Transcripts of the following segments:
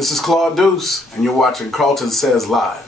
This is Claude Deuce, and you're watching KARLTON Says Live.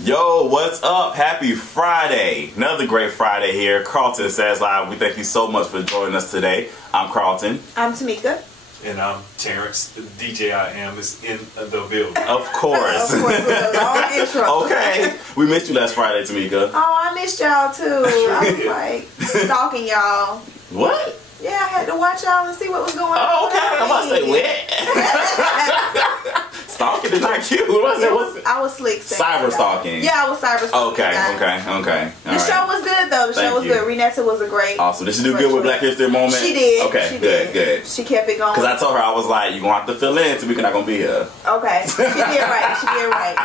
Yo, what's up? Happy Friday. Another great Friday here. KARLTON Says Live. We thank you so much for joining us today. I'm Carlton. I'm Tamika. And I'm Terrence. The DJ I am is in the building. Of course. Of course, with a long intro. Okay. We missed you last Friday, Tamika. Oh, I missed y'all too. I was like stalking y'all. What? Yeah, I had to watch y'all and see what was going on. Oh, okay. I'm about to say, what? Stalking is not cute. I was slick. Cyber stalking. Yeah, I was cyber stalking. Okay. The show was good though. The show was good. Renetta was a great. Awesome. Did she do good with Black History Moment? She did. Okay, she good, did. good. She kept it going. Because I told her, I was like, you're going to have to fill in so we're not going to be here. Okay. She did right. She did right.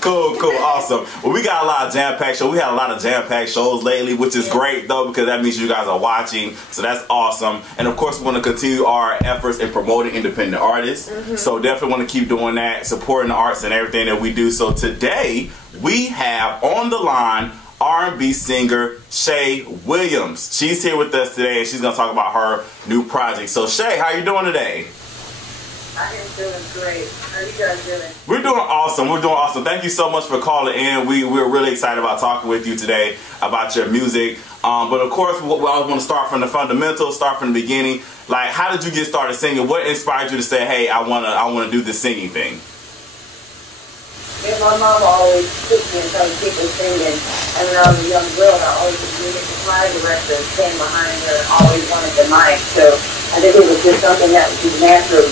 Cool, awesome. Well, we got a lot of jam-packed shows. We had a lot of jam-packed shows lately, which is great though, because that means you guys are watching. So that's awesome. And of course, we want to continue our efforts in promoting independent artists. So definitely want to keep doing that, supporting the arts and everything that we do. So today we have on the line R&B singer Shae Williams. She's here with us today, and she's going to talk about her new project. So Shae, how you doing today? I am doing great. How are you guys doing? We're doing awesome. We're doing awesome. Thank you so much for calling in. We're really excited about talking with you today about your music. But of course, we always want to start from the fundamentals, start from the beginning. Like, how did you get started singing? What inspired you to say, "Hey, I wanna do this singing thing"? Yeah, my mom always took me and told people singing. And when I was a young girl, I always was music supply director and stand behind her. Always wanted the mic. So I think it was just something that was just natural.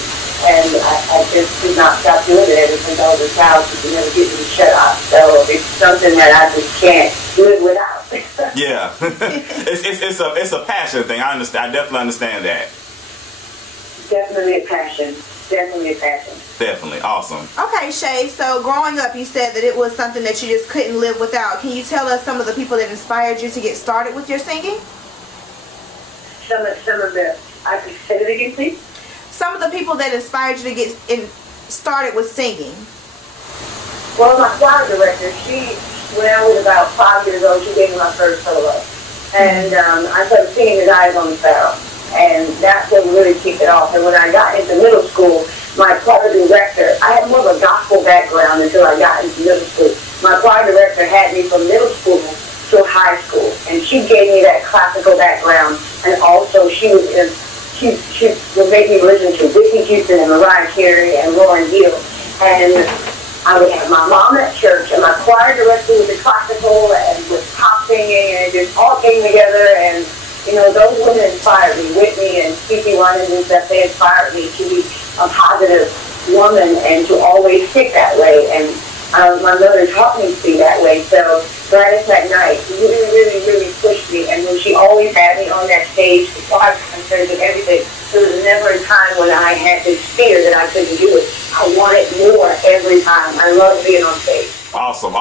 And I just could not stop doing it ever since I was a child. She could never get me to shut up. So it's something that I just can't live without. Yeah, it's a passion thing. I understand. I definitely understand that. Definitely a passion. Definitely a passion. Definitely. Awesome. Okay, Shae, so growing up you said that it was something that you just couldn't live without. Can you tell us some of the people that inspired you to get started with your singing? Some of the, I could say it again, please? Some of the people that inspired you to get started with singing. Well, my choir director, when I was about 5 years old, she gave me my first solo. And I started singing His Eyes on the Sparrow. And that's what really kicked it off. And when I got into middle school, my choir director, I had more of a gospel background until I got into middle school. My choir director had me from middle school to high school. And she gave me that classical background. And also she would make me listen to Whitney Houston and Mariah Carey and Lauryn Hill. And I would have my mom at church, and my choir director was the classical and with pop singing, and it just all came together. And you know, those women inspired me. Whitney and Stevie Wonder and stuff, they inspired me to be a positive woman and to always think that way. And my mother taught me to be that way. So Gladys McKnight really pushed me. And when she always had me on that stage, the choir concerts and everything, there was never a time when I had this fear that I couldn't do it. I wanted more every time. I love being on stage. Awesome.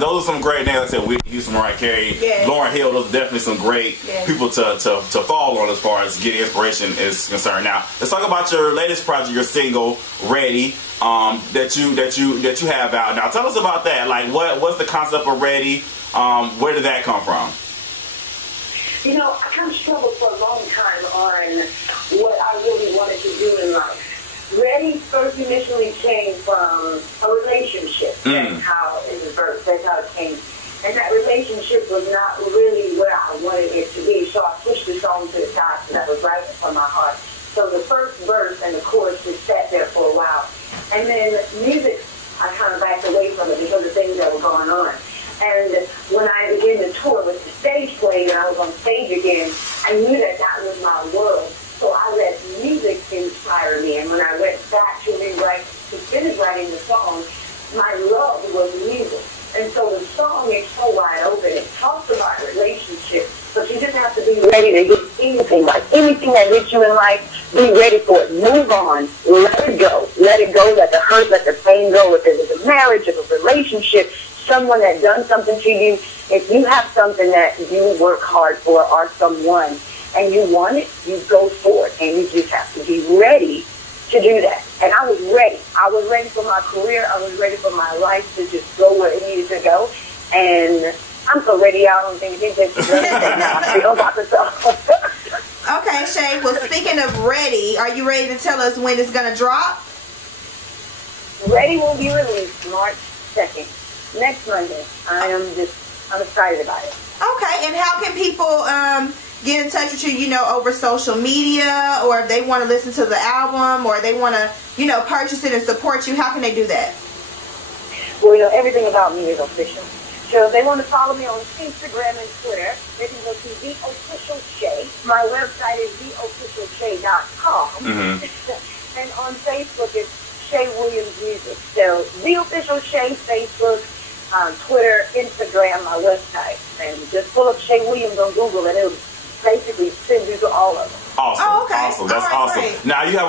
Those are some great names. Like I said, Whitney Houston, Mariah Carey, Lauryn Hill. Those are definitely some great people to follow on as far as getting inspiration is concerned. Now, let's talk about your latest project, your single, "Ready," that you have out now. Tell us about that. Like, what's the concept of "Ready"? Where did that come from? You know, I kind of struggled for a long time on what I really wanted to do in life. Ready first initially came from a relationship. That's how it was birthed. That's how it came. And that relationship was not really where I wanted it to be. So I pushed the song to the side because I was writing from my heart. So the first verse and the chorus just sat there for a while. And then music, I kind of backed away from it because of things that were going on. And when I began to tour with the stage play and I was on stage again, I knew that that was my world. So I let music inspire me. And when I went back to finish writing the song, my love was music. And so the song is so wide open. It talks about relationships, but you didn't have to be ready to get anything. Like anything that hits you in life, be ready for it. Move on. Let it go. Let it go. Let the hurt, let the pain go. If it was a marriage, if a relationship, someone that done something to you, if you have something that you work hard for or someone and you want it, you go for it. And you just have to be ready to do that. And I was ready. I was ready for my career. I was ready for my life to just go where it needed to go. And I'm so ready. I don't think it takes now. I feel about the song. Okay, Shae. Well, speaking of ready, are you ready to tell us when it's going to drop? Ready will be released March 2nd. Next Monday. I'm excited about it. Okay, and how can people get in touch with you, you know, over social media, or if they want to listen to the album, or they want to, you know, purchase it and support you, how can they do that? Well, you know, everything about me is official. So if they want to follow me on Instagram and Twitter, they can go to The Official Shae. My website is theofficialshae.com. And on Facebook, it's Shae Williams Music. So The Official Shae, Facebook, Twitter, Instagram, my website. And just pull up Shae Williams on Google and it'll basically send you to all of them. Awesome. Oh, okay. Awesome. That's all right, awesome. great. Now you have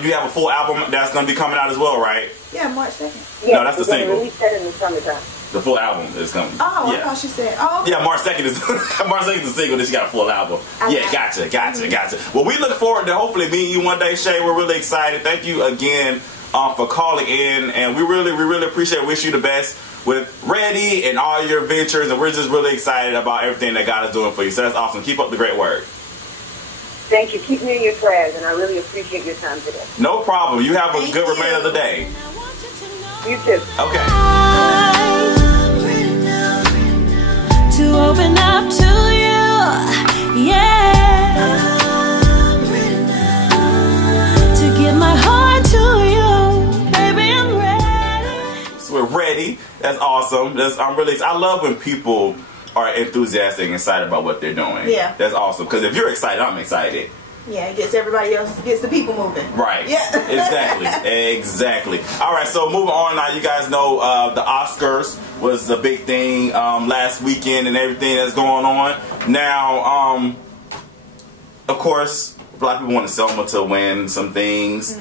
do you have a full album that's going to be coming out as well, right? Yeah, March 2nd. Yeah, No, that's the single. Release that in the summertime. The full album is coming. Oh, yeah. I thought she said, oh. Yeah, March 2nd is March 2nd is the single. Then she got a full album. Yeah, gotcha. Well, we look forward to hopefully meeting you one day, Shae. We're really excited. Thank you again for calling in, and we really appreciate. Wish you the best with Ready and all your ventures, and we're just really excited about everything that God is doing for you. So that's awesome. Keep up the great work. Thank you. Keep me in your prayers, and I really appreciate your time today. No problem. You have a good remainder of the day. You too. Okay. To open up to you, yeah. To give my heart to you, baby, I'm ready. So we're ready. That's awesome. I love when people are enthusiastic and excited about what they're doing. Yeah. That's awesome. Because if you're excited, I'm excited. Yeah, it gets everybody else, gets the people moving. Right. Yeah. Exactly. All right, so moving on now, you guys know the Oscars was the big thing last weekend and everything that's going on. Now, of course, a lot of people wanted Selma to win some things.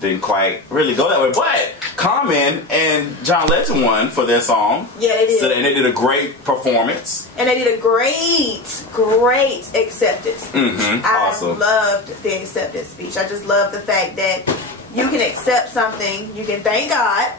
Didn't quite really go that way, but Common and John Legend won for their song. Yeah, they did. So, and they did a great performance. And they did a great acceptance speech. Awesome. I loved the acceptance speech. I just love the fact that you can accept something, you can thank God.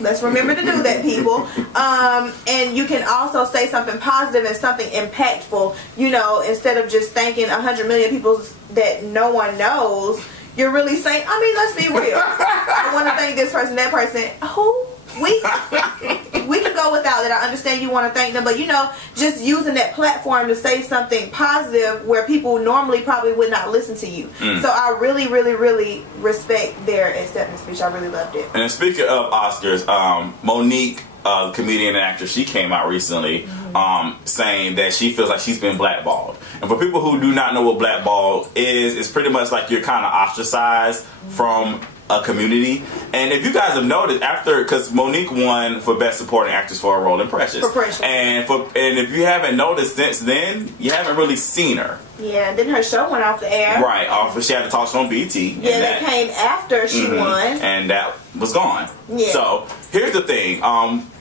Let's remember to do that, people. And you can also say something positive and something impactful, you know, instead of just thanking 100 million people that no one knows. You're really saying, I mean, let's be real. I want to thank this person, that person. Who? We can go without it. I understand you want to thank them, but you know, just using that platform to say something positive where people normally probably would not listen to you. So I really respect their acceptance speech. I really loved it. And speaking of Oscars, Monique, comedian and actress, she came out recently saying that she feels like she's been blackballed. And for people who do not know what blackballed is, it's pretty much like you're kind of ostracized from a community. And if you guys have noticed, because Monique won for Best Supporting Actress for her role in Precious. And if you haven't noticed since then, you haven't really seen her. Yeah, then her show went off the air. Right, she had to talk show on BET. Yeah, that came after she won. And that was gone. Yeah. So, here's the thing.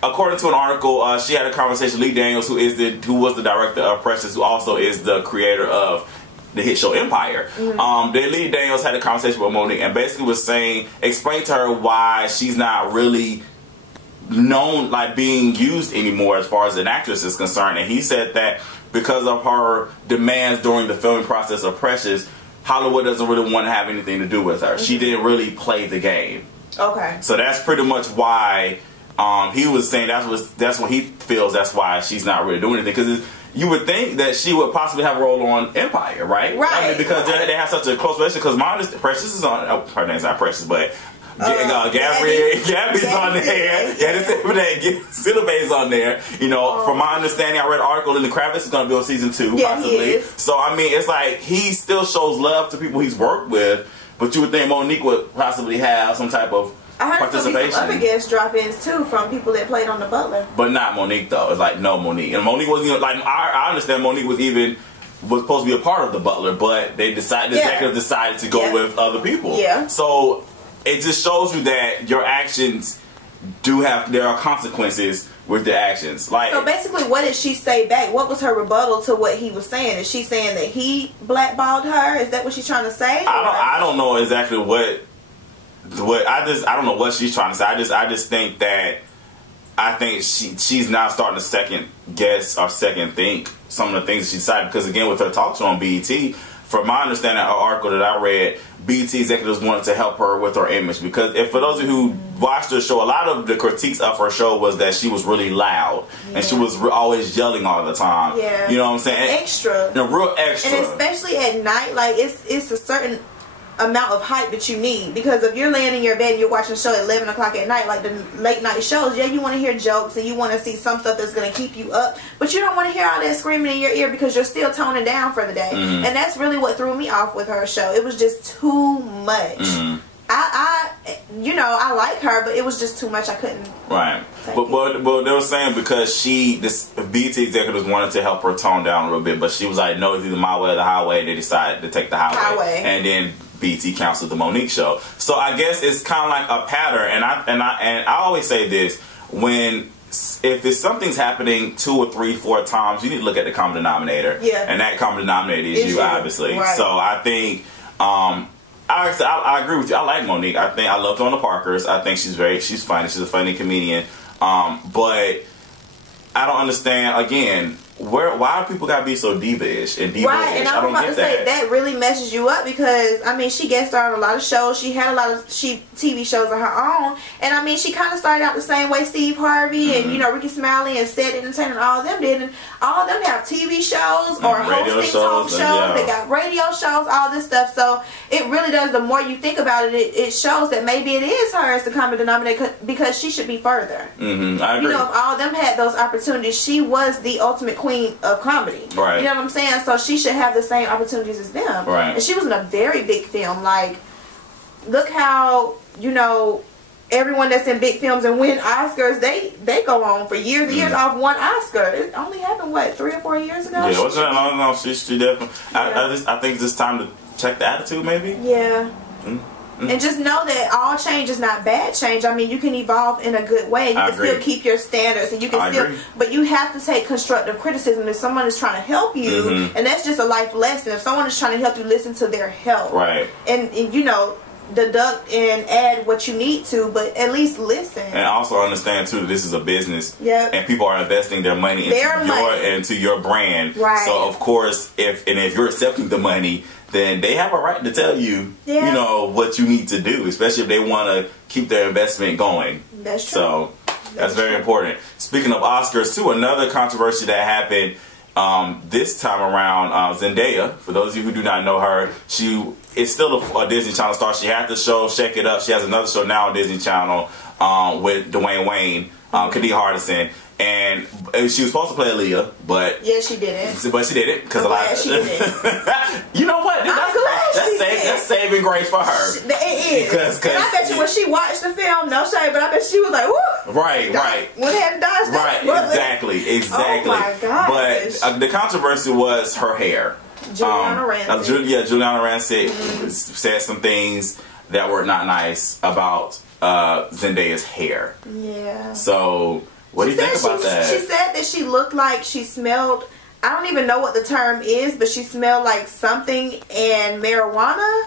According to an article, she had a conversation with Lee Daniels, who was the director of Precious, who also is the creator of the hit show Empire. Then Lee Daniels had a conversation with Monique and basically was explained to her why she's not really known, like being used anymore as far as an actress is concerned. And he said that because of her demands during the filming process of Precious, Hollywood doesn't really want to have anything to do with her. She didn't really play the game. Okay. So that's pretty much why he was saying that's what he feels, that's why she's not really doing anything. Because you would think that she would possibly have a role on Empire, right? Right. I mean, because they have such a close relationship. Because Precious is on, her name's not Precious, but Gabby's on there. Silabe's on there. You know, from my understanding, I read an article, Lenny Kravitz is going to be on season 2, possibly. He is. So, I mean, it's like he still shows love to people he's worked with, but you would think Monique would possibly have some type of I heard there'll be some other guest drop-ins too from people that played on The Butler. But not Monique though. It's like no Monique. And Monique wasn't even, like I understand Monique was supposed to be a part of The Butler, but they decided the executive decided to go with other people. Yeah. So it just shows you that your actions there are consequences with your actions. Like, so basically, what did she say back? What was her rebuttal to what he was saying? Is she saying that he blackballed her? Is that what she's trying to say? I don't know exactly what I don't know what she's trying to say. I just think that she's now starting to second guess or second think some of the things that she decided, because again with her talk show on BET, from my understanding, an article that I read, BET executives wanted to help her with her image, because for those of you who watched her show, a lot of the critiques of her show was that she was really loud and she was always yelling all the time. Yeah, you know what I'm saying? Extra, real extra, and especially at night, like it's a certain amount of hype that you need, because if you're laying in your bed and you're watching a show at 11 o'clock at night, like the late night shows, you want to hear jokes and you want to see some stuff that's going to keep you up, but you don't want to hear all that screaming in your ear because you're still toning down for the day. And that's really what threw me off with her show. It was just too much. I like her, but it was just too much. I couldn't. Right. But they were saying because this BET executives wanted to help her tone down a little bit, but she was like, no, it's either my way or the highway. They decided to take the highway. And then BET canceled the Monique show. So I guess it's kind of like a pattern. And I always say this: if something's happening 2 or 3, 4 times, you need to look at the common denominator. Yeah. And that common denominator is you, obviously. Right. So I think. I agree with you. I like Monique. I loved her on the Parkers. I think she's funny. She's a funny comedian. But I don't understand, again, why do people gotta be so diva-ish and diva-ish? Right, and I was about to say that really messes you up, because I mean she guest starred on a lot of shows. She had a lot of TV shows of her own, and I mean she kind of started out the same way Steve Harvey and Ricky Smiley and Set Entertainment, all of them did, and all of them have TV shows or hosting talk shows. They got radio shows, all this stuff. So it really does. The more you think about it, it shows that maybe it is her as the common denominator, because she should be further. I agree. If all of them had those opportunities, she was the ultimate queen of comedy. Right. You know what I'm saying? So she should have the same opportunities as them. Right. And she was in a very big film. Like, look how, everyone that's in big films and win Oscars, they go on for years and years off one Oscar. It only happened, 3 or 4 years ago? Yeah, wasn't that long ago? She definitely. Yeah. I think it's just time to check the attitude, maybe? Yeah. And just know that all change is not bad change. I mean, you can evolve in a good way. You can still keep your standards, and you can but you have to take constructive criticism if someone is trying to help you, and that's just a life lesson. If someone is trying to help you, listen to their help. Right. And deduct and add what you need to, but at least listen. And also understand too that this is a business. Yep. And people are investing their money into your brand. Right. So of course, if you're accepting the money, then they have a right to tell you, what you need to do, especially if they want to keep their investment going. That's true. So that's very important. Speaking of Oscars, too, another controversy that happened this time around, Zendaya. For those of you who do not know her, she is still a Disney Channel star. She had the show Shake It Up. She has another show now on Disney Channel with Dwayne Wayne, Khadijah Hardison. And she was supposed to play Aaliyah, but she didn't. But she didn't, because a lot of she didn't. You know what? That's saving grace for her. It is. And I bet you when she watched the film, no shade, but I bet she was like, "Woo!" Right. Went ahead and dodged that. Right. Exactly. Oh my gosh. But the controversy was her hair. Juliana Rancic. Juliana Rancic said some things that were not nice about Zendaya's hair. Yeah. So. What do you think about that? She said that she looked like she smelled, I don't even know what the term is, but she smelled like something and marijuana.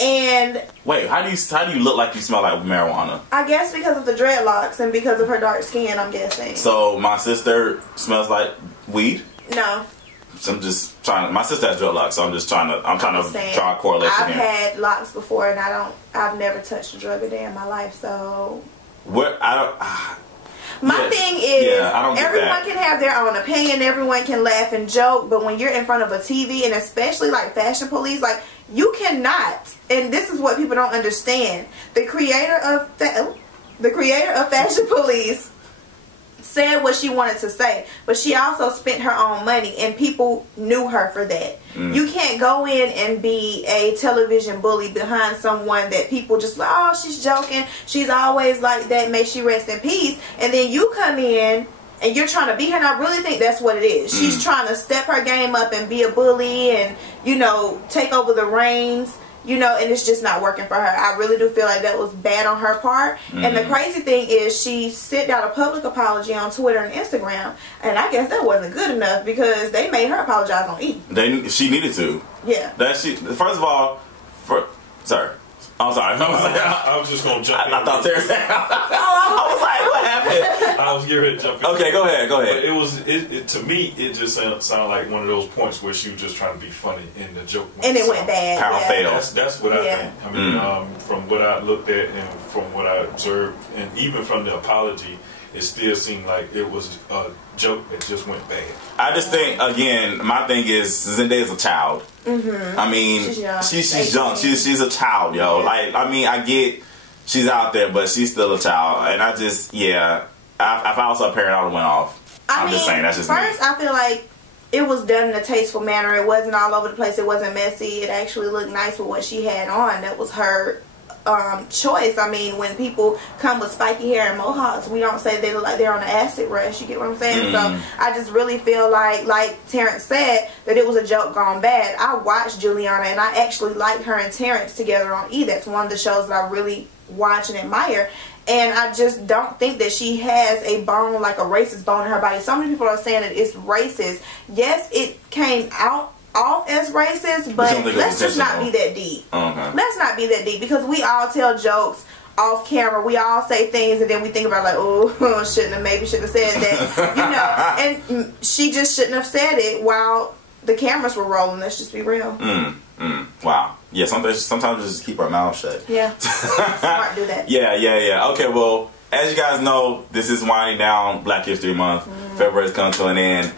And wait, how do you look like you smell like marijuana? I guess because of the dreadlocks and because of her dark skin, I'm guessing. So my sister smells like weed? No. So I'm just trying to, my sister has dreadlocks, so I'm trying to draw a correlation I've had locks before, and I've never touched a drug a day in my life, so my thing is, everyone can have their own opinion, everyone can laugh and joke, but when you're in front of a TV, and especially like Fashion Police, like, you cannot, and this is what people don't understand, the creator of Fashion Police said what she wanted to say, but she also spent her own money, and people knew her for that. You can't go in and be a television bully behind someone that people just like, oh, she's joking, she's always like that, may she rest in peace, and then you come in and you're trying to beat her. And I really think that's what it is. She's trying to step her game up and be a bully and, you know, take over the reins. You know, and it's just not working for her. I really do feel like that was bad on her part. And the crazy thing is she sent out a public apology on Twitter and Instagram. And I guess that wasn't good enough because they made her apologize on E! She needed to. Yeah. First of all, sorry. I'm sorry. I was just going to jump in. I thought Terrence I was like, what happened? I was getting ready to jump in. Okay, go ahead. But to me, it just sounded like one of those points where she was just trying to be funny and the joke went and it went bad. Power fails. That's what I think. I mean, from what I looked at and from what I observed, and even from the apology, it still seemed like it was a joke that just went bad. I just think, again, my thing is Zendaya's a child. I mean, she's young. She's a child, yo. Like, I mean, I get she's out there, but she's still a child. And I just, if I was a parent, I would have went off. I'm just saying, that's just first, me. I feel like it was done in a tasteful manner. It wasn't all over the place. It wasn't messy. It actually looked nice with what she had on. That was her choice. I mean, when people come with spiky hair and mohawks, we don't say they look like they're on an acid rush. You get what I'm saying? So I just really feel like Terrence said, that it was a joke gone bad. I watched Juliana and I actually liked her and Terrence together on E! That's one of the shows that I really watch and admire. And I just don't think that she has a bone, like a racist bone in her body. So many people are saying that it's racist. Yes, it came off as racist, but let's just not be that deep. Let's not be that deep, because we all tell jokes off camera. We all say things and then we think about like, oh, maybe shouldn't have said that. You know, and she just shouldn't have said it while the cameras were rolling. Let's just be real. Wow. Yeah, sometimes we just keep our mouths shut. Yeah. Smart do that. Yeah. Okay, well, as you guys know, this is winding down Black History Month. February's come to an end.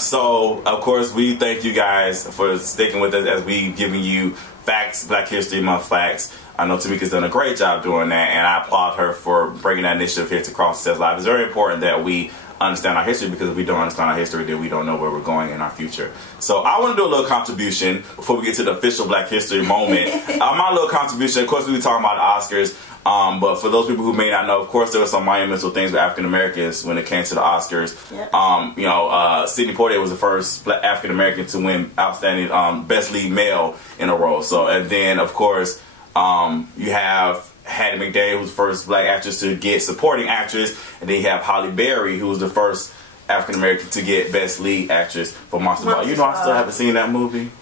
So, of course, we thank you guys for sticking with us as we giving you facts, Black History Month facts. I know Tamika's done a great job doing that, and I applaud her for bringing that initiative here to KARLTON SAYS Live. It's very important that we understand our history, because if we don't understand our history, then we don't know where we're going in our future. So I want to do a little contribution before we get to the official Black History moment. My little contribution, of course, we were talking about the Oscars. But for those people who may not know, of course, there were some monumental things with African Americans when it came to the Oscars. Sidney Poitier was the first Black African American to win Outstanding Best Lead Male in a row. So, and then of course, you have Hattie McDade, who was the first Black actress to get Supporting Actress, and then you have Halle Berry, who was the first African American to get Best Lead Actress for Monster Ball. You know, I still haven't seen that movie.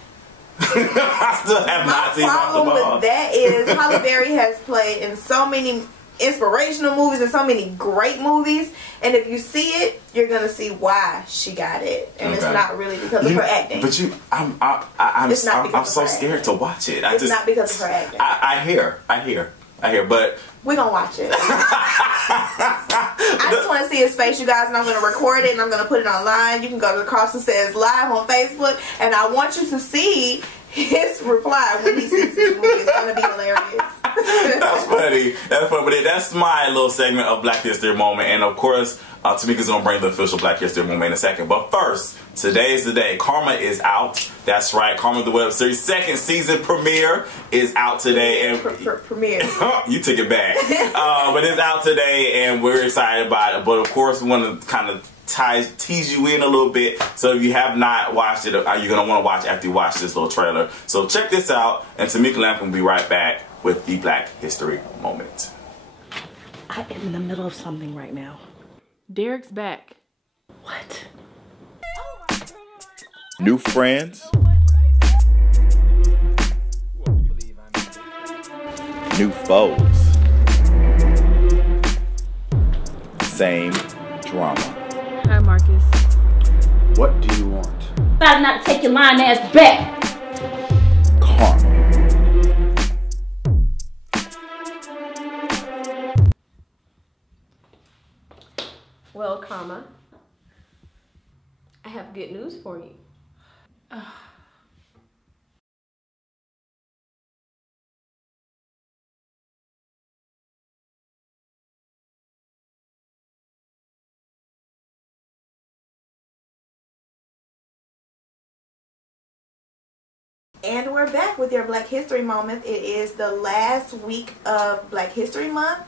I still have not seen Monster Ball. My problem with that is Halle Berry has played in so many inspirational movies and so many great movies, and if you see it, you're gonna see why she got it, and it's not really because of her acting. But I'm so scared to watch it. It's not because of her acting. I hear, but we're gonna watch it. I just want to see his face, you guys, and I'm gonna record it and I'm gonna put it online. You can go to KARLTON SAYS Live on Facebook, and I want you to see his reply when he sees this movie. It's gonna be hilarious. That's funny. But that's my little segment of Black History Moment, and of course, Tamika's gonna bring the official Black History Moment in a second. But first, today is the day. Karma is out. That's right. Karma the Web Series second season premiere is out today. And premiere. You took it back. But it's out today, and we're excited about it. But of course, we want to kind of tease you in a little bit. So if you have not watched it, you're going to want to watch after you watch this little trailer. So check this out, and Tamika Lamp will be right back with the Black History Moment. I am in the middle of something right now. Derek's back. What? New friends. New foes. Same drama. Hi, Marcus. What do you want? Better not take your lying ass back. Karma. Well, Karma, I have good news for you. And we're back with your Black History Moment. It is the last week of Black History Month.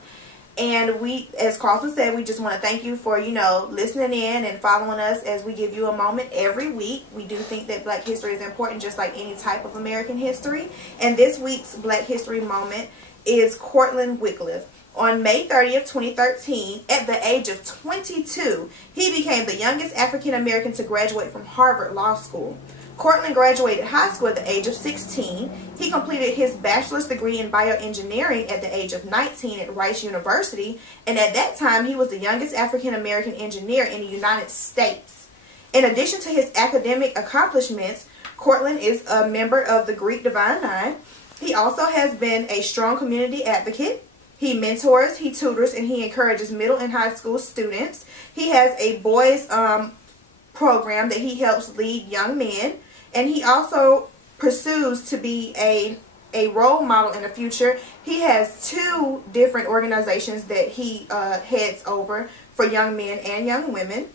And we, as Carlton said, we just want to thank you for, listening in and following us as we give you a moment every week. We do think that Black history is important, just like any type of American history. And this week's Black History Moment is Courtland Wycliffe. On May 30th, 2013, at the age of 22, he became the youngest African American to graduate from Harvard Law School. Courtland graduated high school at the age of 16. He completed his bachelor's degree in bioengineering at the age of 19 at Rice University, and at that time he was the youngest African American engineer in the United States. In addition to his academic accomplishments, Courtland is a member of the Greek Divine Nine. He also has been a strong community advocate. He mentors, he tutors, and he encourages middle and high school students. He has a boys program that he helps lead young men, and he also pursues to be a role model in the future. He has 2 different organizations that he heads over for young men and young women.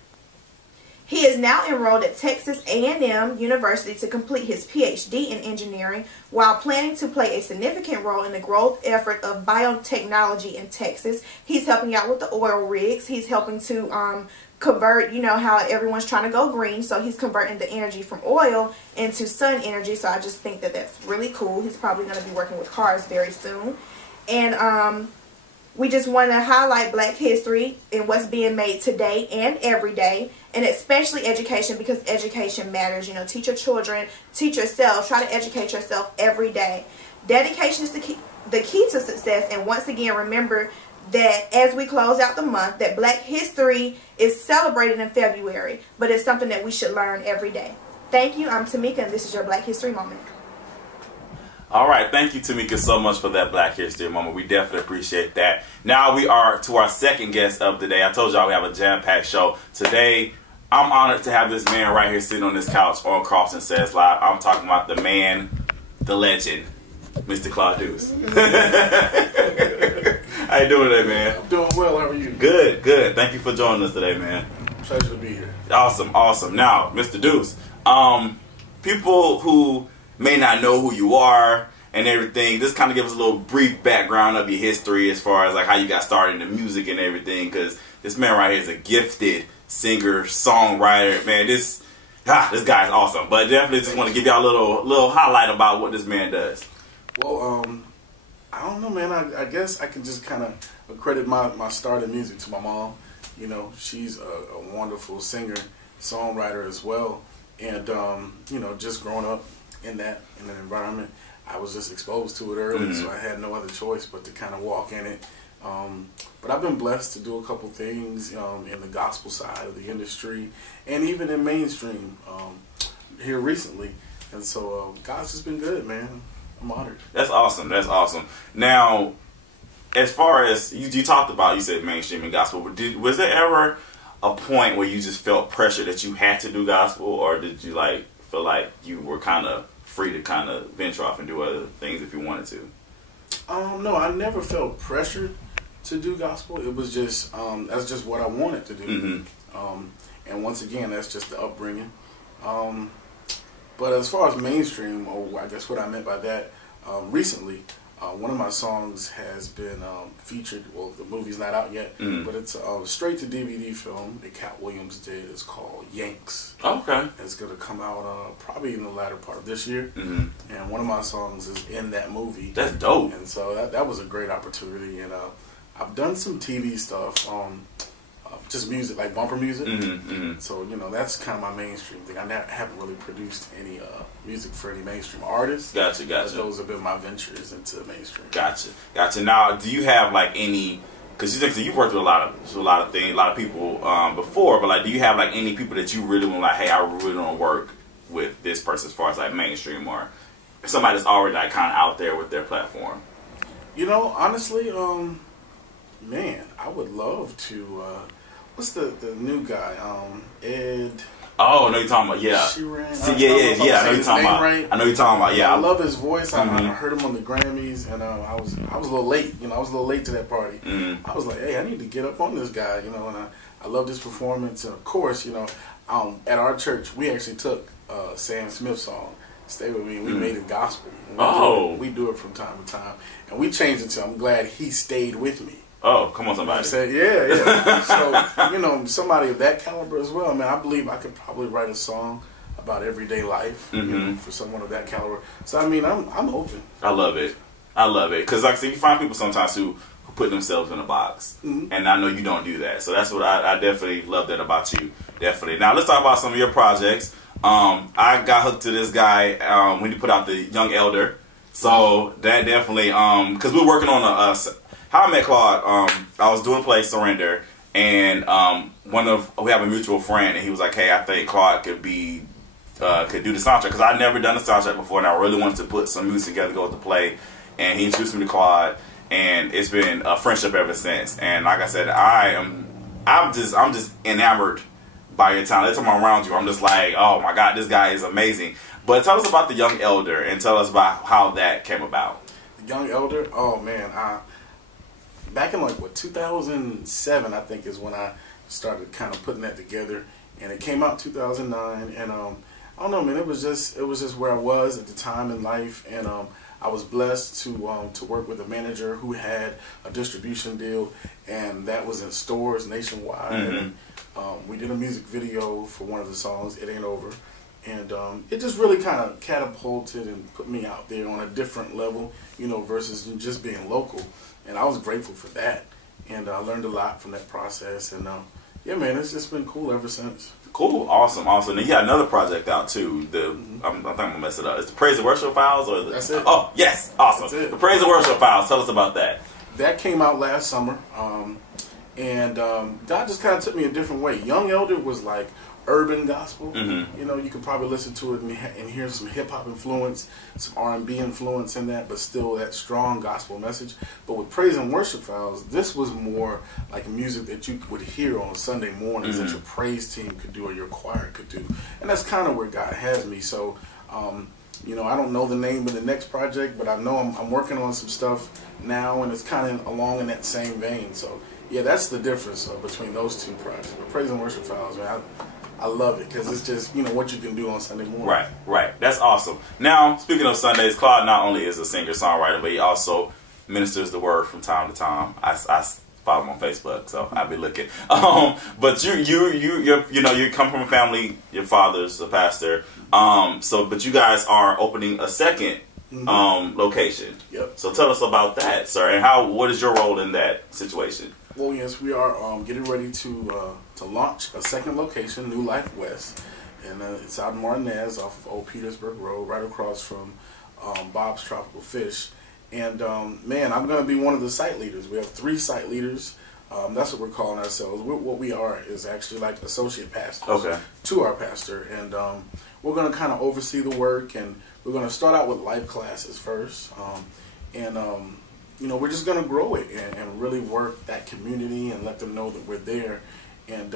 He is now enrolled at Texas A&M University to complete his PhD in engineering, while planning to play a significant role in the growth effort of biotechnology in Texas. He's helping out with the oil rigs. He's helping to convert, how everyone's trying to go green, so he's converting the energy from oil into sun energy. So I just think that that's really cool. He's probably going to be working with cars very soon. And we just want to highlight Black history and what's being made today and every day, and especially education, because education matters. Teach your children, teach yourself, try to educate yourself every day. Dedication is the key to success. And once again, remember that as we close out the month, that Black history is celebrated in February, but it's something that we should learn every day. Thank you. I'm Tamika, and this is your Black History Moment. All right, thank you, Tamika, so much for that Black History Moment. We definitely appreciate that. Now we are to our second guest of the day. I told y'all we have a jam-packed show. Today, I'm honored to have this man right here sitting on this couch on KARLTON Says Live. I'm talking about the man, the legend, Mr. Claude Deuce. How you doing today, man? I'm doing well. How are you? Good, good. Thank you for joining us today, man. Pleasure to be here. Awesome, awesome. Now, Mr. Deuce, people who may not know who you are and everything, just kind of give us a little brief background of your history as far as like how you got started in the music and everything, because this man right here is a gifted singer, songwriter. Man, this guy's awesome. But definitely just want to give y'all a little highlight about what this man does. Well, I don't know, man. I guess I can just kind of credit my start in music to my mom. She's a wonderful singer, songwriter as well. And, just growing up in that environment, I was just exposed to it early, so I had no other choice but to kind of walk in it. But I've been blessed to do a couple things in the gospel side of the industry, and even in mainstream here recently. And so God's just been good, man. I'm honored. That's awesome. That's awesome. Now, as far as you talked about, you said mainstream and gospel, but was there ever a point where you just felt pressure that you had to do gospel, or did you feel like you were kind of free to kind of venture off and do other things if you wanted to? No, I never felt pressured to do gospel. It was just that's just what I wanted to do. And once again, that's just the upbringing. But as far as mainstream, or I guess what I meant by that, recently, one of my songs has been featured. Well, the movie's not out yet, but it's a straight-to-DVD film that Shae Williams did. It's called Yanks. Okay. It's going to come out probably in the latter part of this year. And one of my songs is in that movie. That's dope. And so that was a great opportunity. And I've done some TV stuff, just music, like bumper music. So, that's kind of my mainstream thing. I haven't really produced any music for any mainstream artists. Gotcha. Those have been my ventures into mainstream. Gotcha. Now, do you have any? Because you've worked with a lot of things, a lot of people before. But do you have any people that you really want? Hey, I really want to work with this person as far as mainstream, or somebody that's already kind of out there with their platform? Honestly, man, I would love to. What's the new guy? Ed. Oh, I know you're talking about, yeah. Sheeran. Yeah, I know you're talking about. Right. I know you're talking about, yeah. I love his voice. I heard him on the Grammys, and I was a little late. I was a little late to that party. I was like, hey, I need to get up on this guy. And I loved his performance. And of course, at our church, we actually took Sam Smith's song Stay With Me. We made it gospel. We do it from time to time, and we changed it to I'm glad he stayed with me. Oh, come on, somebody. Said, yeah. So, you know, somebody of that caliber as well. Man, I believe I could probably write a song about everyday life, you know, for someone of that caliber. So, I mean, I'm open. I love it. I love it. Because, like I said, you find people sometimes who put themselves in a box. And I know you don't do that. So that's what I definitely love that about you. Definitely. Now, let's talk about some of your projects. I got hooked to this guy when you put out the Young Elder. So that definitely, because we're working on how I met Claude, I was doing Play Surrender, and we have a mutual friend, and he was like, hey, I think Claude could do the soundtrack, because I'd never done a soundtrack before, and I really wanted to put some music together to go with the play, and he introduced me to Claude, and it's been a friendship ever since. And like I said, I'm just enamored by your talent. Every time I'm around you, I'm just like, oh my God, this guy is amazing. But tell us about the Young Elder, and tell us about how that came about. The Young Elder, oh man, back in 2007, I think is when I started kind of putting that together, and it came out 2009, and I don't know, man, it was just where I was at the time in life, and I was blessed to work with a manager who had a distribution deal, and that was in stores nationwide. And we did a music video for one of the songs, It Ain't Over, and it just really kind of catapulted and put me out there on a different level, you know, versus just being local. And I was grateful for that, and I learned a lot from that process. And yeah, man, it's just been cool ever since. Cool, awesome. And you got another project out too. I think I'm gonna mess it up. It's the Praise and Worship Files, or that's it. Oh, yes, awesome. The Praise and Worship Files. Tell us about that. That came out last summer, and God just kind of took me a different way. Young Elder was like urban gospel. You know, you could probably listen to it and hear some hip hop influence, some R&B influence in that, but still that strong gospel message. But with Praise and Worship Files, this was more like music that you would hear on Sunday mornings that your praise team could do or your choir could do, and that's kind of where God has me. So, you know, I don't know the name of the next project, but I know I'm working on some stuff now, and it's kind of along in that same vein. So, yeah, that's the difference between those two projects. But Praise and Worship Files, man, I love it because it's just, you know, what you can do on Sunday morning. Right. That's awesome. Now, speaking of Sundays, Claude not only is a singer-songwriter, but he also ministers the word from time to time. I follow him on Facebook, so I'll be looking. But you come from a family. Your father's a pastor. But you guys are opening a second location. Yep. So tell us about that, sir, and what is your role in that situation? Well, yes, we are getting ready to launch a second location, New Life West, and it's out in Martinez off of Old Petersburg Road, right across from Bob's Tropical Fish. And man, I'm going to be one of the site leaders. We have 3 site leaders. That's what we're calling ourselves. What we are is actually like associate pastors to our pastor, and we're going to kind of oversee the work, and we're going to start out with life classes first, you know, we're just going to grow it and really work that community and let them know that we're there. And,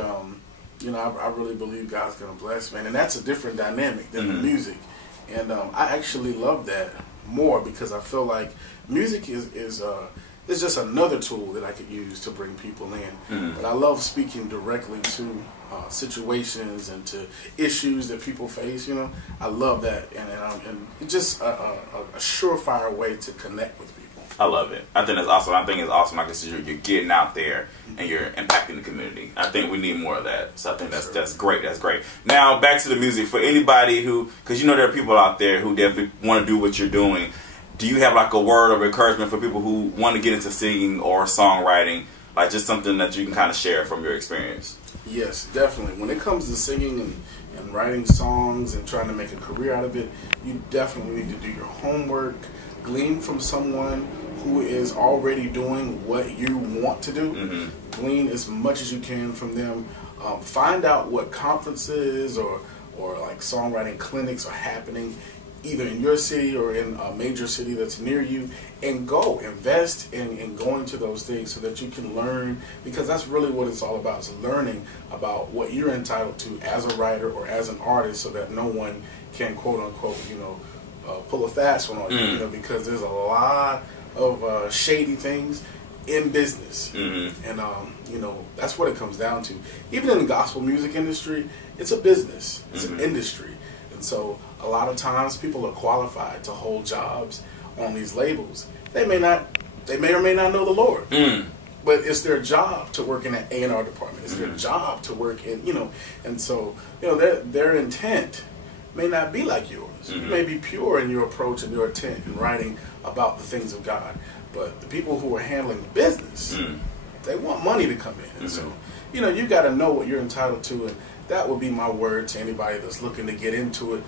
you know, I really believe God's going to bless, man. And that's a different dynamic than the music. And I actually love that more because I feel like music is just another tool that I could use to bring people in. But I love speaking directly to situations and to issues that people face, you know. I love that. And it's just a surefire way to connect with people. I love it. I think that's awesome. I think it's awesome. Like I said, you're getting out there and you're impacting the community. I think we need more of that. So I think that's great. That's great. Now back to the music. For anybody because you know there are people out there who definitely want to do what you're doing. Do you have like a word of encouragement for people who want to get into singing or songwriting? Like just something that you can kind of share from your experience? Yes, definitely. When it comes to singing and writing songs and trying to make a career out of it, you definitely need to do your homework. Glean from someone who is already doing what you want to do. Glean as much as you can from them. Find out what conferences or like songwriting clinics are happening either in your city or in a major city that's near you, and go invest in going to those things so that you can learn, because that's really what it's all about, is learning about what you're entitled to as a writer or as an artist, so that no one can quote unquote, you know, pull a fast one on you, you know, because there's a lot of shady things in business, and you know, that's what it comes down to. Even in the gospel music industry, it's a business, it's an industry. And so a lot of times people are qualified to hold jobs on these labels. They may or may not know the Lord. But it's their job to work in an A&R department. It's their job to work in, and so, their intent may not be like yours. You may be pure in your approach and your intent in writing about the things of God. But the people who are handling the business, they want money to come in. And so, you got to know what you're entitled to. And that would be my word to anybody that's looking to get into it.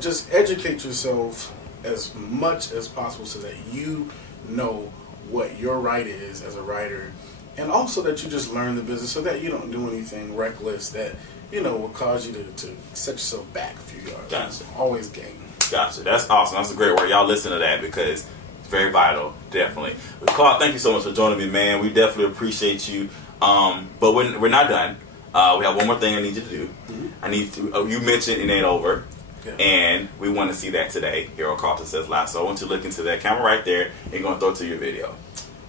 Just educate yourself as much as possible so that you know what your right is as a writer, and also that you just learn the business so that you don't do anything reckless that will cause you to set yourself back a few yards. Gotcha. Always gain. Gotcha. That's awesome. That's a great word. Y'all listen to that because it's very vital. Definitely. But Claude, thank you so much for joining me, man. We definitely appreciate you. But we're not done. We have one more thing I need you to do. I need to. You mentioned It Ain't Over. Yeah. And we want to see that today here on KARLTON Says Live. So I want you to look into that camera right there and you're going to throw it to your video.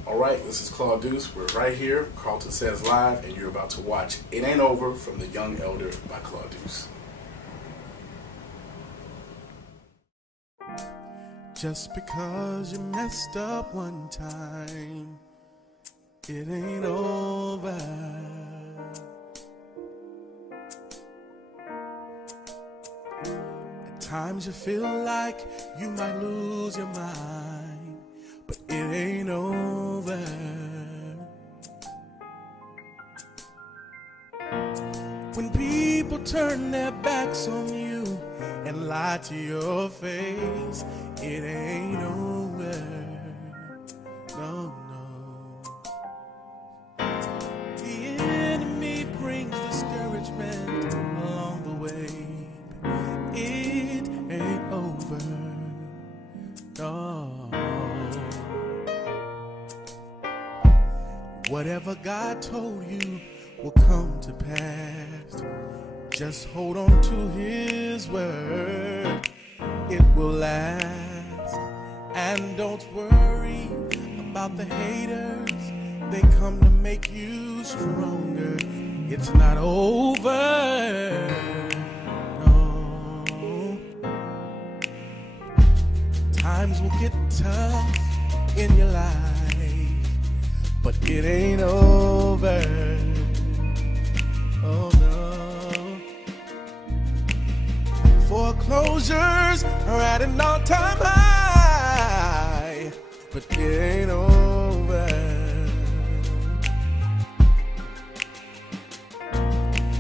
All right, this is Claude Deuce. We're right here, KARLTON Says Live, and you're about to watch It Ain't Over from The Young Elder by Claude Deuce. Just because you messed up one time, it ain't over. Times you feel like you might lose your mind, but it ain't over. When people turn their backs on you and lie to your face, it ain't over. No, no. The enemy brings discouragement along the way. It ain't over, no. Whatever God told you will come to pass. Just hold on to His word. It will last. And don't worry about the haters. They come to make you stronger. It's not over. Times will get tough in your life, but it ain't over. Oh no. Foreclosures are at an all-time high, but it ain't over.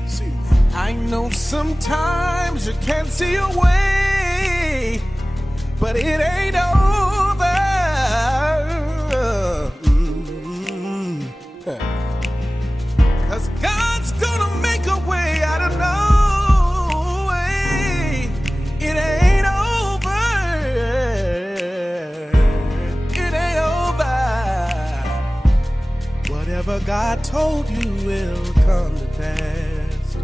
See, I know sometimes you can't see a way, but it ain't over. 'Cause God's gonna make a way out of no way. It ain't over. It ain't over. Whatever God told you will come to pass.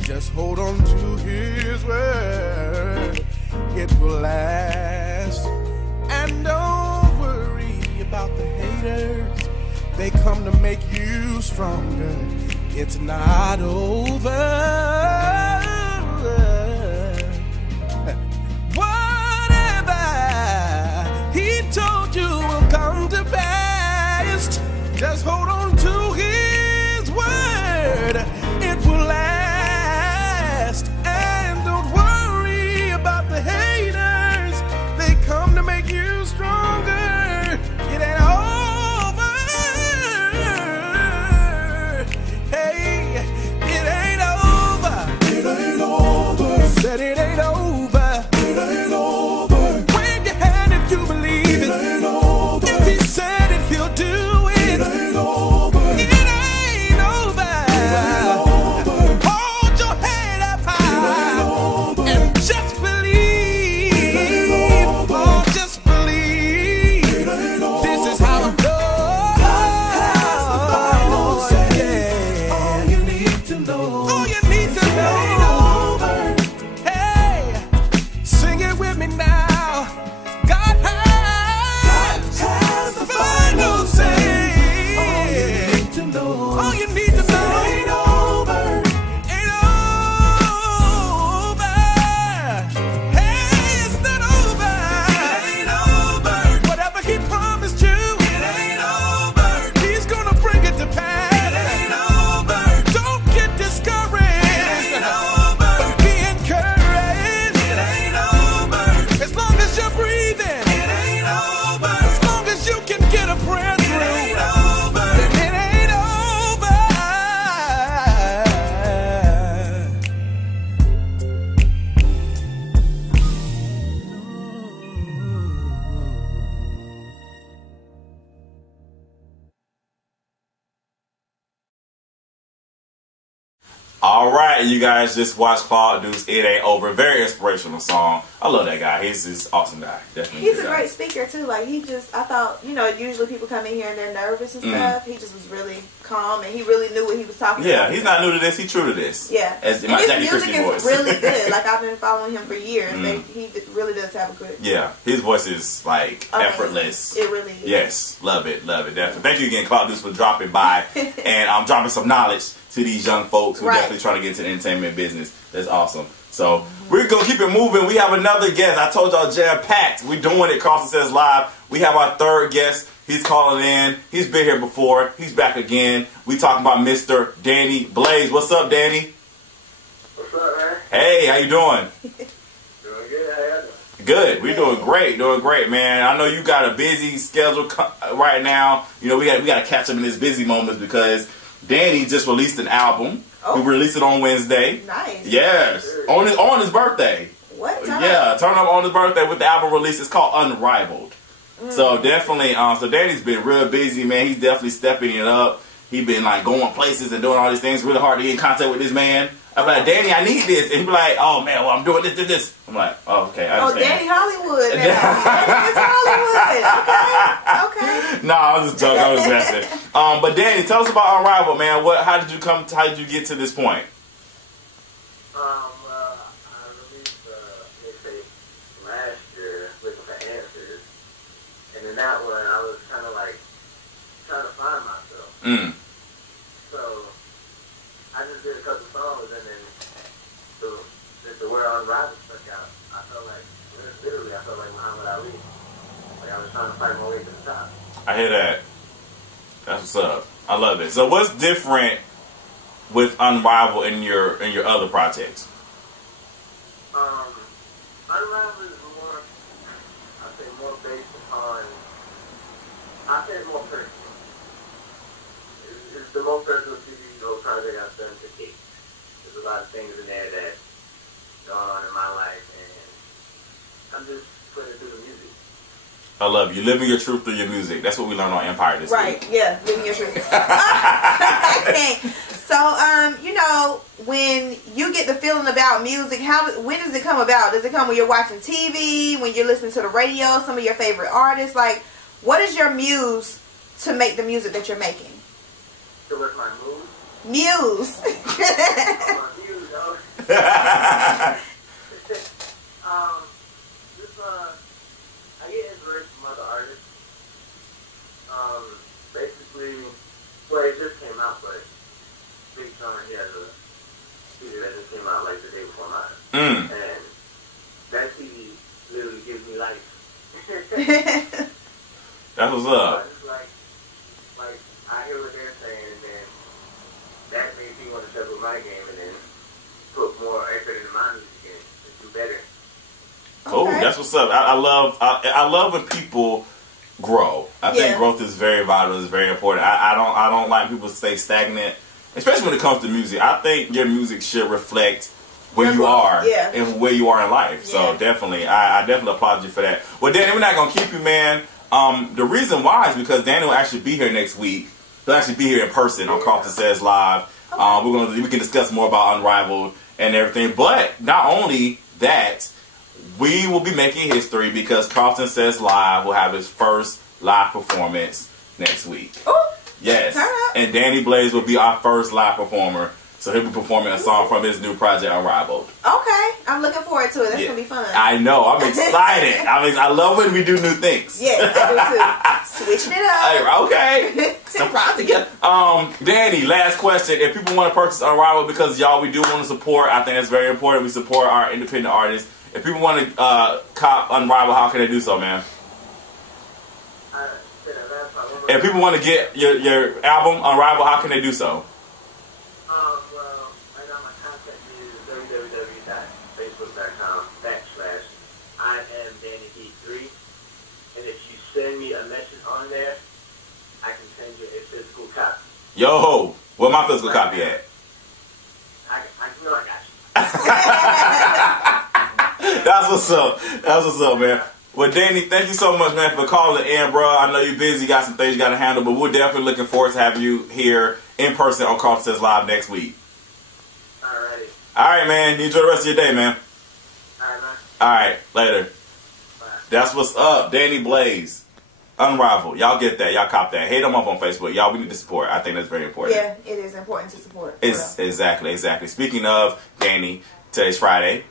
Just hold on to His word. It will last. And don't worry about the haters. They come to make you stronger. It's not over. Whatever He told you will come to pass. Just hold on to His word. It will last. And don't worry about the haters. They come to make you stronger. It ain't over. Hey, it ain't over. It ain't over. Said it ain't over. It ain't over. Wave your hand if you believe it. It ain't over. If He said it, He'll do it. It ain't over. It ain't over. It ain't over. Hold your head up high and just believe. It ain't over. Oh, just believe. It ain't over. This is how it goes. God has the final say. All you need to know. All you need to know. It ain't over. Hey, sing it with me now. God has the final say. All you need to know. All you need to know. It ain't over. Ain't over. All right, you guys just watched Claude Deuce, It Ain't Over. Very inspirational song. I love that guy. He's an awesome guy. Definitely. He's a great speaker too. Like I thought, usually people come in here and they're nervous and stuff. He just was really calm and he really knew what he was talking about. Yeah, he's not new to this. He's true to this. Yeah. As and my his Jackie music Christie is voice. really good. Like I've been following him for years. He really does have a good. Yeah, his voice is like effortless. It really is. Yes, love it, definitely. Thank you again, Claude Deuce, for dropping by and dropping some knowledge to these young folks who definitely trying to get into the entertainment business. That's awesome. So we're gonna keep it moving. We have another guest. I told y'all jam packed. We're doing it. KARLTON Says Live. We have our third guest. He's calling in. He's been here before. He's back again. We talking about Mr. Danny Blaze. What's up, Danny? What's up, man? Hey, how you doing? Doing good. How you doing? Good. We're doing great, man. I know you got a busy schedule right now. We got to catch up in his busy moments because Danny just released an album. Oh. He released it on Wednesday. Nice. Yes, on his birthday. What? Turn up on his birthday with the album release. It's called Unrivaled. So definitely, so Danny's been real busy, man. He's definitely stepping it up. He's been like going places and doing all these things. Really hard to get in contact with this man. I'm like, Danny, I need this. And he'd be like, oh man, well, I'm doing this. I'm like, oh, okay, I understand. Danny Hollywood now. Danny is Hollywood. Okay. No, I was just joking. I was messing. But Danny, tell us about Unrivaled, man. How did you get to this point? I released mixtape last year looking for answers, and in that one I was kind of like trying to find myself. So I just did a couple songs, and then the word Unrivaled stuck out. I felt like Muhammad Ali. Like I was trying to fight my way to the top. I hear that. That's what's up. I love it. So what's different with Unrivaled in your other projects? Unrivaled is more, I say more based upon, I say more personal. It's the most personal TV project I've done to date. There's a lot of things in there that going on in my life, and I'm just putting it through the music. I love you. Living your truth through your music. That's what we learned on Empire this week. Yeah, living your truth. So, when you get the feeling about music, when does it come about? Does it come when you're watching TV, when you're listening to the radio, some of your favorite artists? Like, what is your muse to make the music that you're making? So what's my mood? Muse. My muse, though. I get inspiration from other artists. Basically, well, it just came out, but Big Sean, he has a CD that just came out like the day before mine. And that CD literally gives me life. That's what's up. It's like I hear what they're saying, and then that made me want to step up my game and then put more effort into my music and do better. Oh, that's what's up. I love when people grow. I think growth is very vital. It's very important. I don't like people to stay stagnant, especially when it comes to music. I think your music should reflect where you are and where you are in life. So definitely, I definitely applaud you for that. Well, Danny, we're not gonna keep you, man. The reason why is because Danny will actually be here next week. He'll actually be here in person on KARLTON Says Live. We can discuss more about Unrivaled and everything. But not only that, we will be making history because KARLTON Says Live will have his first live performance next week. Oh, yes. And Danny Blaze will be our first live performer. So he'll be performing a song from his new project, Unrivaled. Okay. I'm looking forward to it. That's going to be fun. I know. I'm excited. I love when we do new things. Yes, I do too. Switching it up. Okay. Surprise together. Danny, last question. If people want to purchase Unrivaled, because y'all, we do want to support, I think that's very important. We support our independent artists. If people want to cop Unrivaled, how can they do so, man? If people want to get your album, Unrivaled, how can they do so? Well, right now my contact is www.facebook.com/IamDannyD3. And if you send me a message on there, I can send you a physical copy. Yo, where my physical copy at? I know I got you. That's what's up. That's what's up, man. Well, Danny, thank you so much, man, for calling in, bro. I know you're busy, got some things you got to handle, but we're definitely looking forward to having you here in person on KARLTON Says Live next week. All right, man. You enjoy the rest of your day, man. All right, man. All right, later. Bye. That's what's up, Danny Blaze. Unrivaled. Y'all get that. Y'all cop that. Hit them up on Facebook. Y'all, we need to support. I think that's very important. Yeah, it is important to support. It's exactly. Speaking of Danny, today's Friday.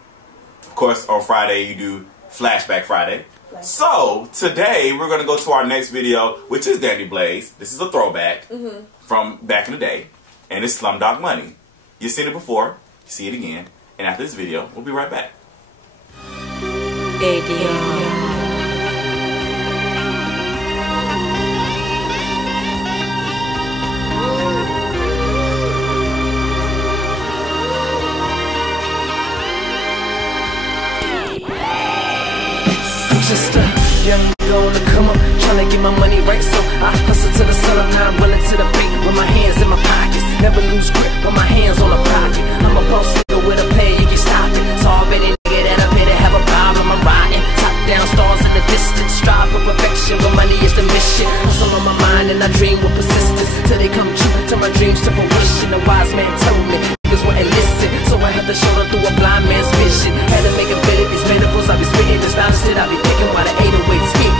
Of course, on Friday you do Flashback Friday. So today we're gonna go to our next video, which is Danny Blaze. This is a throwback from back in the day, and it's Slumdog Money. You've seen it before. See it again. And after this video, we'll be right back. Just a young nigga on the come up, tryna get my money right, so I hustle to the sun. I'm not willing to the bait with my hands in my pockets. Never lose grip with my hands on the pocket. I'm a boss nigga with a plan, you can stop it. It's already nigga that up here to have a problem. I'm riding top down stars in the distance, strive for perfection, but money is the mission. Hustle on my mind and I dream with persistence till they come true, till my dreams to fruition. A wise man told me niggas wouldn't listen, so I had to show them through a blind man's vision. Had to make a bit of these metaphors I be spitting, this nonsense I be thinking while the 808's hit.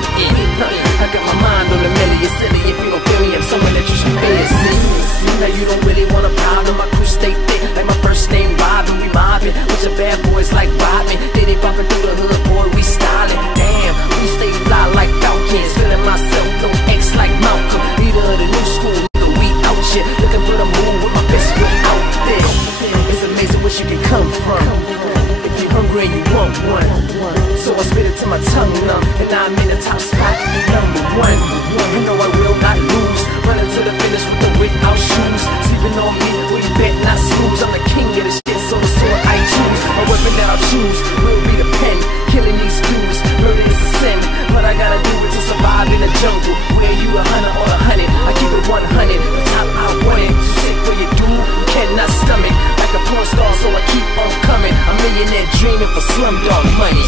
I got my mind on a million, silly if you don't feel me, I'm someone that you should really see. Now you don't really want a problem, my crew stay thick, like my first name Robin. We mobbing, bunch of bad boys like Robin. They popping through the hood, boy, we styling. Damn, we stay fly like Falcons, feeling myself, no X like Malcolm. Leader of the new school, nigga, we out here, looking for the move with my best foot out there. It's amazing what you can come from if you're hungry and you want one. So I spit it to my tongue numb, and now I'm in the top spot, #1. You know I will not lose, running to the finish with the without shoes. Sleeping on me, we bet not snooze. I'm the king of this shit, so the sword I choose. A weapon that I'll choose will be the pen. Killing these dudes, murder is a sin, but I gotta do it to survive in the jungle. Where you 100 or 100, I keep it 100. The top I want it, too sick for your dude, you cannot stomach. Like a porn star, so I keep on coming. A millionaire dreaming for Slumdog Money.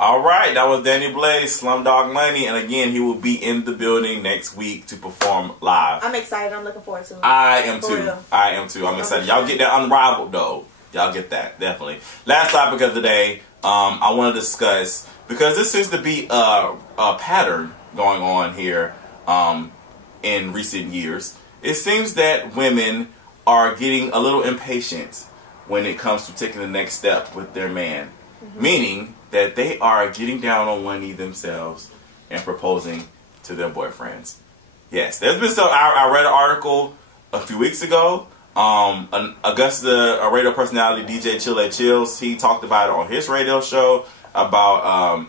All right, that was Danny Blaze, Slumdog Money, and again, he will be in the building next week to perform live. I'm excited. I'm looking forward to it. I am too. I'm excited. Y'all get that Unrivaled though. Y'all get that definitely. Last topic of the day, I want to discuss, because this seems to be a pattern going on here in recent years. It seems that women are getting a little impatient when it comes to taking the next step with their man, meaning that they are getting down on one knee themselves and proposing to their boyfriends. Yes, there's been some. I read an article a few weeks ago. Augusta, a radio personality, DJ Chile Chills, he talked about it on his radio show about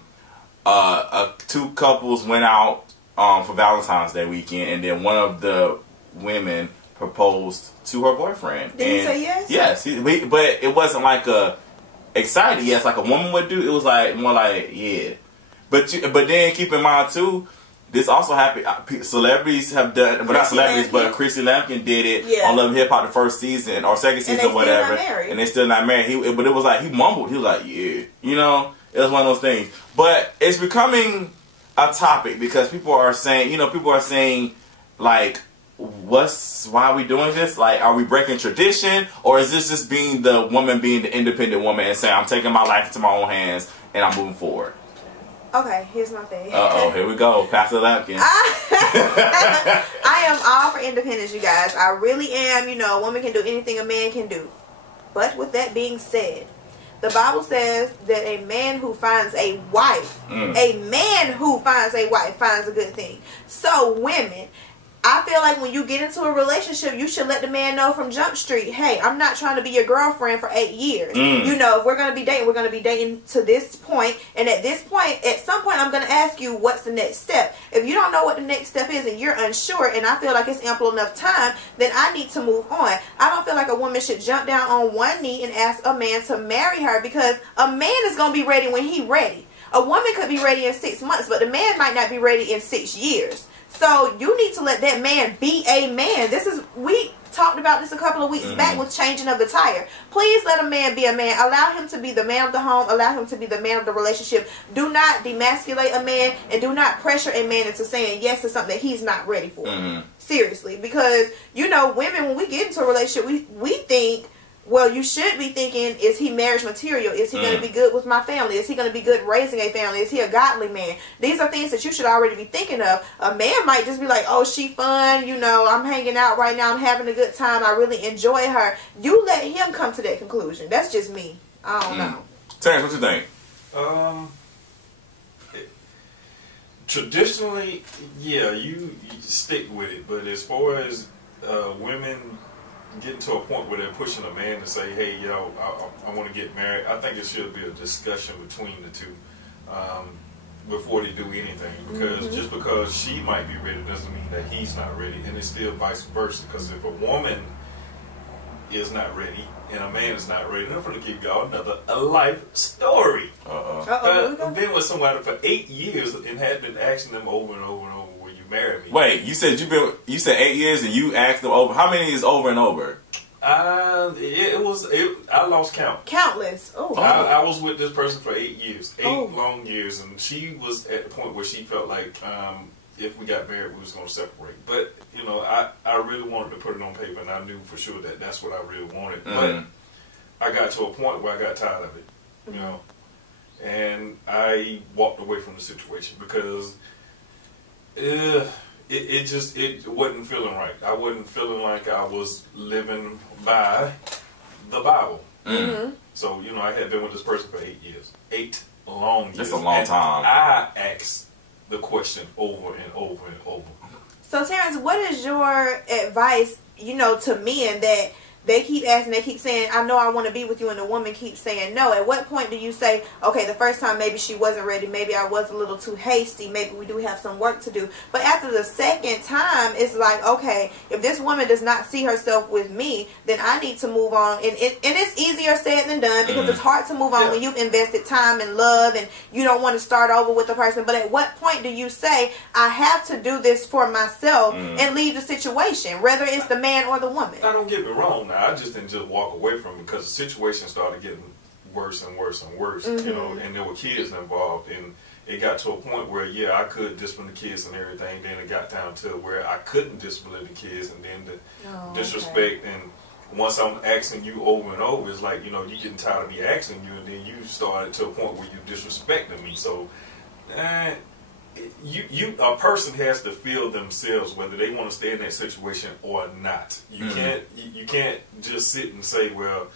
two couples went out for Valentine's Day weekend, and then one of the women proposed to her boyfriend. Did he say yes? Yes, but it wasn't like a excited yes like a woman would do. It was like more like yeah. But then keep in mind too, this also happened. Celebrities have done, but not celebrities, but Chrissy Lampkin did it on Love and Hip Hop the first season or second season or whatever, and they still not married. But it was like he mumbled. He was like, "Yeah," you know. It was one of those things. But it's becoming a topic because people are saying, like, why are we doing this? Like, are we breaking tradition, or is this just being the woman being the independent woman and saying, "I'm taking my life into my own hands and I'm moving forward"? Okay, here's my thing. Here we go. Pastor Lampkin. I am all for independence, you guys. I really am. You know, a woman can do anything a man can do. But with that being said, the Bible says that a man who finds a wife, finds a good thing. So women, I feel like when you get into a relationship, you should let the man know from Jump Street, hey, I'm not trying to be your girlfriend for 8 years. You know, if we're going to be dating, we're going to be dating to this point. And at this point, at some point, I'm going to ask you, what's the next step? If you don't know what the next step is and you're unsure, and I feel like it's ample enough time, then I need to move on. I don't feel like a woman should jump down on one knee and ask a man to marry her, because a man is going to be ready when he's ready. A woman could be ready in 6 months, but the man might not be ready in 6 years. So you need to let that man be a man. We talked about this a couple of weeks back with changing of the tire. Please let a man be a man. Allow him to be the man of the home. Allow him to be the man of the relationship. Do not demasculate a man, and do not pressure a man into saying yes to something that he's not ready for. Seriously, because women, when we get into a relationship, we think, well, you should be thinking, is he marriage material? Is he going to be good with my family? Is he going to be good raising a family? Is he a godly man? These are things that you should already be thinking of. A man might just be like, oh, she fun. I'm hanging out right now. I'm having a good time. I really enjoy her. You let him come to that conclusion. That's just me. I don't know. Terrence, what you think? Traditionally, yeah, you stick with it. But as far as women getting to a point where they're pushing a man to say, hey, I want to get married, I think it should be a discussion between the two before they do anything. Because just because she might be ready doesn't mean that he's not ready. And it's still vice versa. Because if a woman is not ready and a man is not ready, I'm going to give y'all another life story. I've been with somebody for 8 years and had been asking them over and over and over, will you marry me? Wait, you said 8 years and you asked them over. How many is over and over? I lost count. Countless. I was with this person for 8 years, 8 long years, and she was at the point where she felt like if we got married, we was going to separate. But I really wanted to put it on paper, and I knew for sure that that's what I really wanted. But I got to a point where I got tired of it, and I walked away from the situation because it wasn't feeling right. I wasn't feeling like I was living by the Bible. So I had been with this person for 8 years, 8 long years. That's a long time. I asked the question over and over and over. So Terrence, what is your advice, to men that they keep asking, they keep saying, I know I want to be with you, and the woman keeps saying no? At what point do you say, okay, the first time maybe she wasn't ready, maybe I was a little too hasty, maybe we do have some work to do, but after the second time, it's like, okay, if this woman does not see herself with me, then I need to move on. And it's easier said than done, because it's hard to move on when you've invested time and love and you don't want to start over with the person. But at what point do you say, I have to do this for myself and leave the situation, whether it's the man or the woman? Now, don't get me wrong. Now, I just didn't just walk away from it, because the situation started getting worse and worse and worse, and there were kids involved, and it got to a point where, I could discipline the kids and everything. Then it got down to where I couldn't discipline the kids, and then the disrespect. And once I'm asking you over and over, it's like, you're getting tired of me asking you, and then you started to a point where you disrespecting me. So, a person has to feel themselves whether they want to stay in that situation or not. You can't just sit and say, well,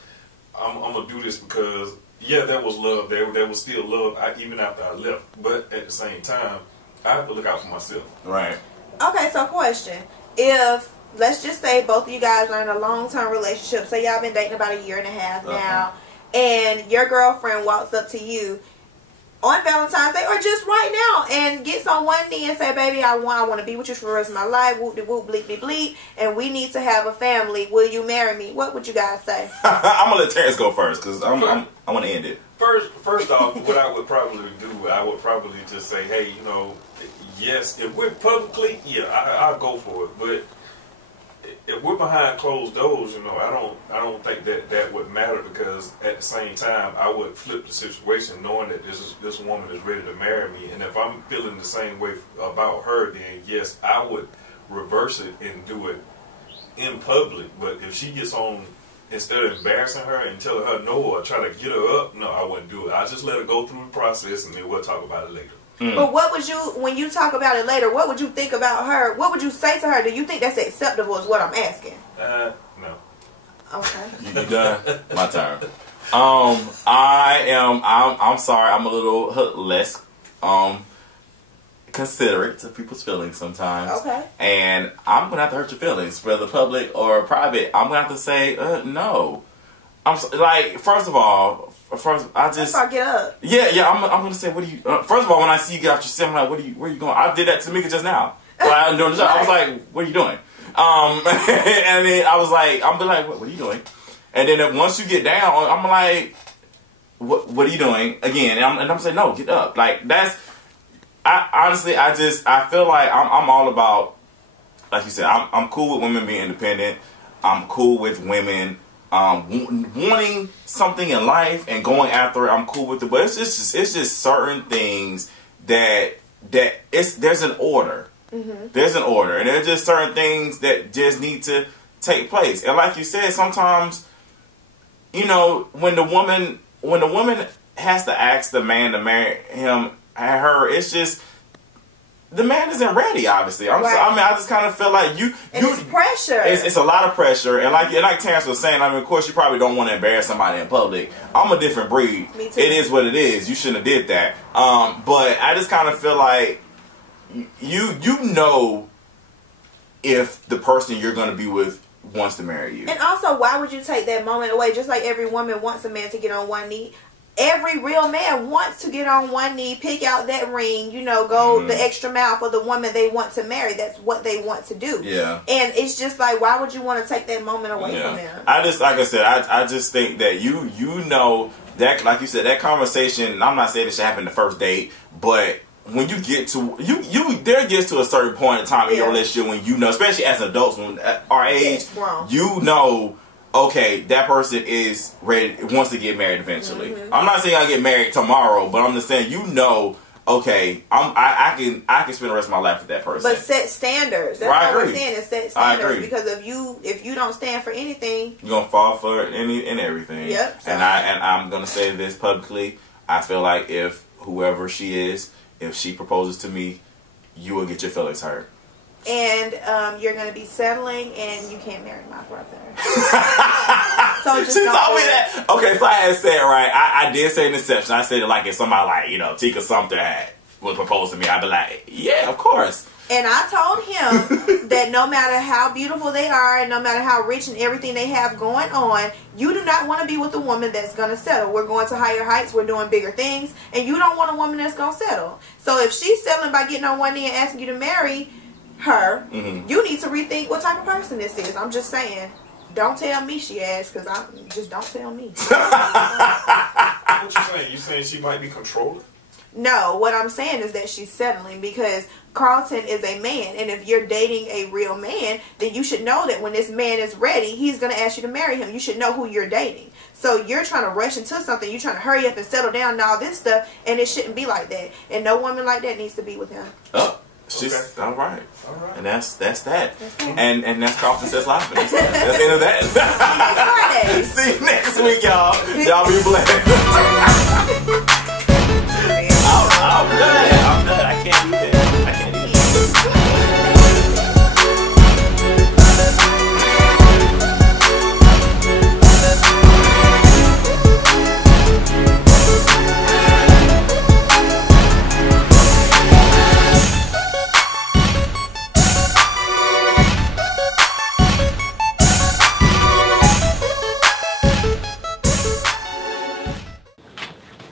I'm gonna do this because there was love there was still love even after I left, but at the same time I have to look out for myself. Right. Okay, so question: if, let's just say, both of you guys are in a long-term relationship, say y'all been dating about 1.5 years now, and your girlfriend walks up to you on Valentine's Day or just right now and gets on one knee and say, baby, I want to be with you for the rest of my life, whoop de whoop, bleep de bleep, and we need to have a family, will you marry me? What would you guys say? I'm gonna let Terrence go first, because I want to end it. First off, what I would probably do, I would probably just say, hey, yes, if we're publicly, I'll go for it, but if we're behind closed doors, I don't think that would matter, because at the same time, I would flip the situation knowing that this woman is ready to marry me, and if I'm feeling the same way about her, then yes, I would reverse it and do it in public. But if she gets on, instead of embarrassing her and telling her no or try to get her up, no, I wouldn't do it. I just let her go through the process, and then we'll talk about it later. But what would you, when you talk about it later, what would you think about her? What would you say to her? Do you think that's acceptable is what I'm asking? No. Okay. You done? My turn. I'm sorry, I'm a little less considerate to people's feelings sometimes. Okay. And I'm going to have to hurt your feelings, whether public or private. I'm going to have to say, no. First of all, I just get up. Yeah. I'm gonna say, what do you? First of all, when I see you get out your seat, I'm like, where are you going? I did that to Mika just now. I was like, what are you doing? And then I was like, what are you doing? And then once you get down, I'm like, what are you doing again? And I'm saying, no, get up. Like I feel like I'm all about, like you said, I'm cool with women being independent. I'm cool with women wanting something in life and going after it. I'm cool with it, but it's just certain things that there's an order. Mm-hmm. There's an order, and there's just certain things that just need to take place. And like you said, sometimes, you know, when the woman has to ask the man to marry him and her, it's just the man isn't ready. Obviously, I just kind of feel like it's pressure. It's a lot of pressure, and like Terrence was saying, I mean, of course, you probably don't want to embarrass somebody in public. I'm a different breed. Me too. It is what it is. You shouldn't have did that. But I just kind of feel like you know if the person you're going to be with wants to marry you. And also, why would you take that moment away? Just like every woman wants a man to get on one knee. Every real man wants to get on one knee, pick out that ring, you know, go the extra mile for the woman they want to marry. That's what they want to do. Yeah. And it's just like, why would you want to take that moment away from them? I just think that you know that, like you said, that conversation, I'm not saying it should happen the first date, but when you get to there gets to a certain point in time in your relationship when you know, especially as adults, when at our age, you know, okay, that person is ready, wants to get married eventually. Mm-hmm. I'm not saying I'll get married tomorrow, but I'm just saying, you know, okay, I can spend the rest of my life with that person. But set standards. That's what we're saying, is set standards. Because if you don't stand for anything, you're gonna fall for any and everything. Yep. So. And I'm gonna say this publicly. I feel like if whoever she is, if she proposes to me, you will get your feelings hurt. And you're going to be settling, and you can't marry my brother. So just she told me that. Okay, so I had said, right, I did say an exception. I said it like if somebody like, you know, Tika Sumter would propose to me, I'd be like, yeah, of course. And I told him that no matter how beautiful they are and no matter how rich and everything they have going on, you do not want to be with a woman that's going to settle. We're going to higher heights. We're doing bigger things. And you don't want a woman that's going to settle. So if she's settling by getting on one knee and asking you to marry her, you need to rethink what type of person this is. I'm just saying. Don't tell me she asked, because just don't tell me. What you saying? You saying she might be controlling? No, what I'm saying is that she's settling because Carlton is a man, and if you're dating a real man, then you should know that when this man is ready, he's going to ask you to marry him. You should know who you're dating. So you're trying to rush into something, you're trying to hurry up and settle down and all this stuff, and it shouldn't be like that. And no woman like that needs to be with him. Oh, she's all right. And that's that. And that's Carlton Says Live. That's the end of that. See you next week, y'all. Y'all be blessed. I'm done. I can't do that. I can't do that.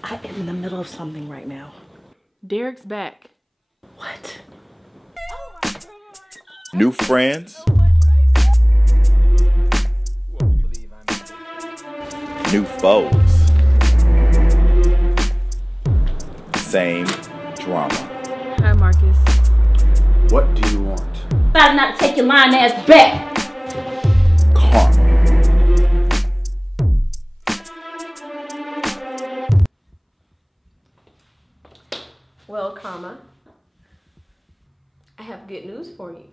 I am in the middle of something right now. Derek's back. What? New friends. New foes. Same drama. Hi, Marcus. What do you want? Better not take your lying ass back. Karma. Well, I have good news for you.